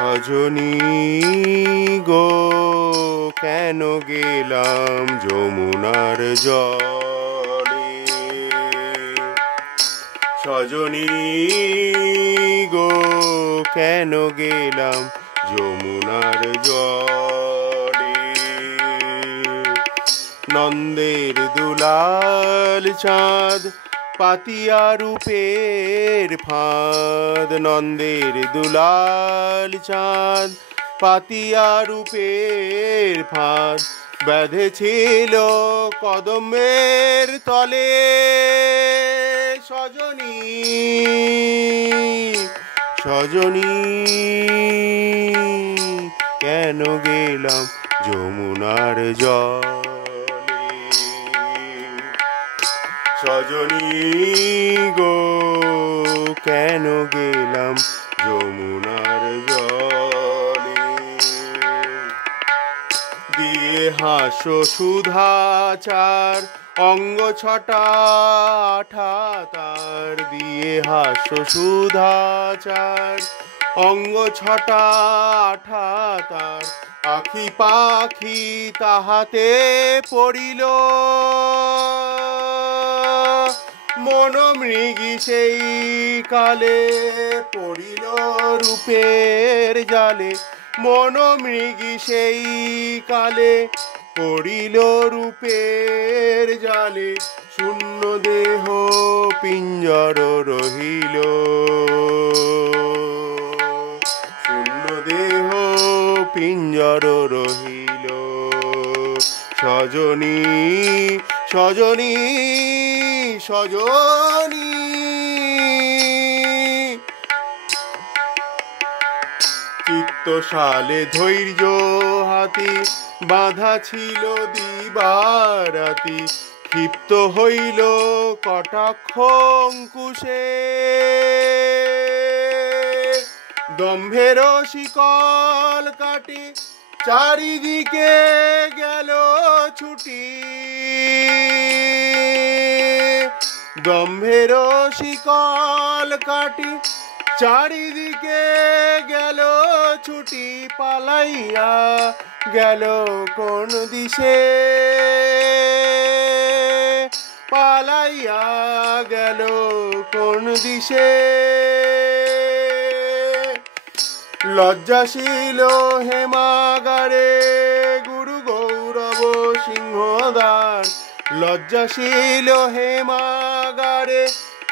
সজনী গো কেন গেলাম যমুনার জলে, সজনী গো কেন গেলাম যমুনার জলে। নন্দের দুলাল চাঁদ পাতিয়া রূপের ফাঁদ, নন্দের দুলাল চাঁদ পাতিয়া রূপের ফাঁদ বেঁধেছিল কদমের তলে। সজনী সজনী কেন গেলাম যমুনার জলে, সজনী গো কেন গেলাম যমুনার জলে। দিয়ে হাসো সুধাচার অঙ্গ ছটা আঠা তার, দিয়ে হাসো সুধাচার অঙ্গ ছটা আঠা তার। আখি পাখি তাহাতে পড়িল, মন মৃগী সেই কালে পড়িল রূপের জালে, মন মৃগী সেই কালে পড়িল রূপের জালে। শূন্য দেহ পিঞ্জর রহিল, শূন্য দেহ পিঞ্জর রহিল। সজনী সজনী সজনী চিত্তশালে ধৈর্য হাতি বাঁধা ছিল দিবারাতি, ক্ষিপ্ত হইল কটাক্ষ অঙ্কুশে। দম্ভের শিকল কাটি চারিদিকে গেল ছুটি, দম্ভের শিকল কাটি চারিদিকে গেল ছুটি। পালাইয়া গেল কোন দিশে, পালাইয়া গেল কোন দিশে। লজ্জাশীল হেমাগারে গুরু গৌরব সিংহদার, লজ্জাশীল হেমাগারে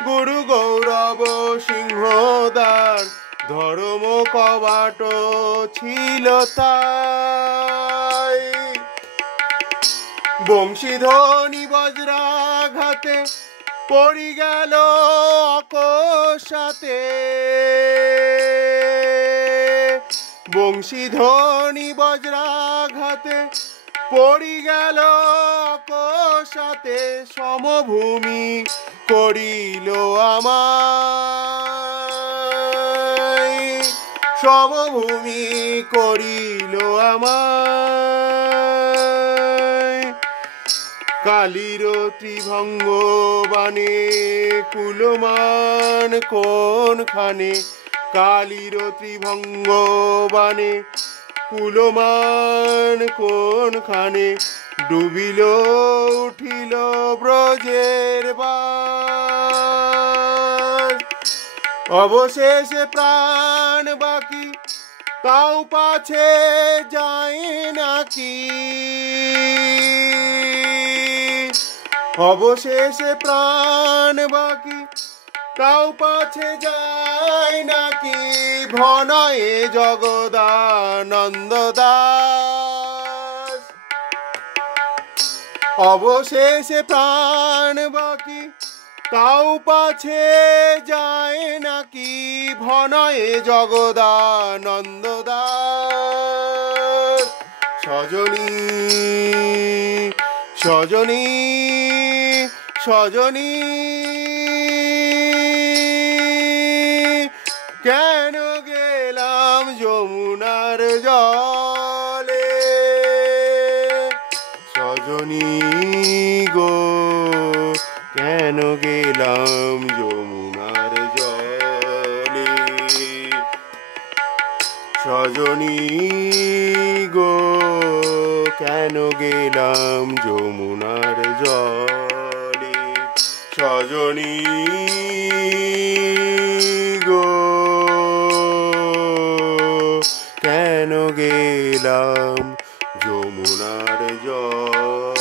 গুরু গৌরব সিংহদার। ধর্ম কবাট ছিল তাই, বংশীধ্বনি বজ্রাঘাতে পড়ি গেল অকস্মাতে, বংশীধ্বনি বজ্রাঘাতে পড়ি গেল অকস্মাতে। সমভূমি করিল আমায়, সমভূমি করিল আমায়। কালীর ত্রিভঙ্গ বাণে কুলমান কোনখানে, কালীর ত্রিভঙ্গ বাণে কুলমান কোনখানে। ডুবিল উঠিল ব্রজের বাস, অবশেষে প্রাণ বাকি তাও পাছে যায় নাকি, অবশেষে প্রাণ বাকি তাও পাছে যায় নাকি। ভনয়ে জগদানন্দ দাস, অবশেষে প্রাণ বাকি তাও পাছে যায় নাকি। ভনয়ে জগদানন্দ দাস। সজনী সজনী সজনী কেন গেলাম যমুনার জলে, সজনী গো কেন গেলাম যমুনার জলে। সজনী গো কেন গেলাম যমুনার জলে সজনী গো কেন গেলাম যমুনার জলে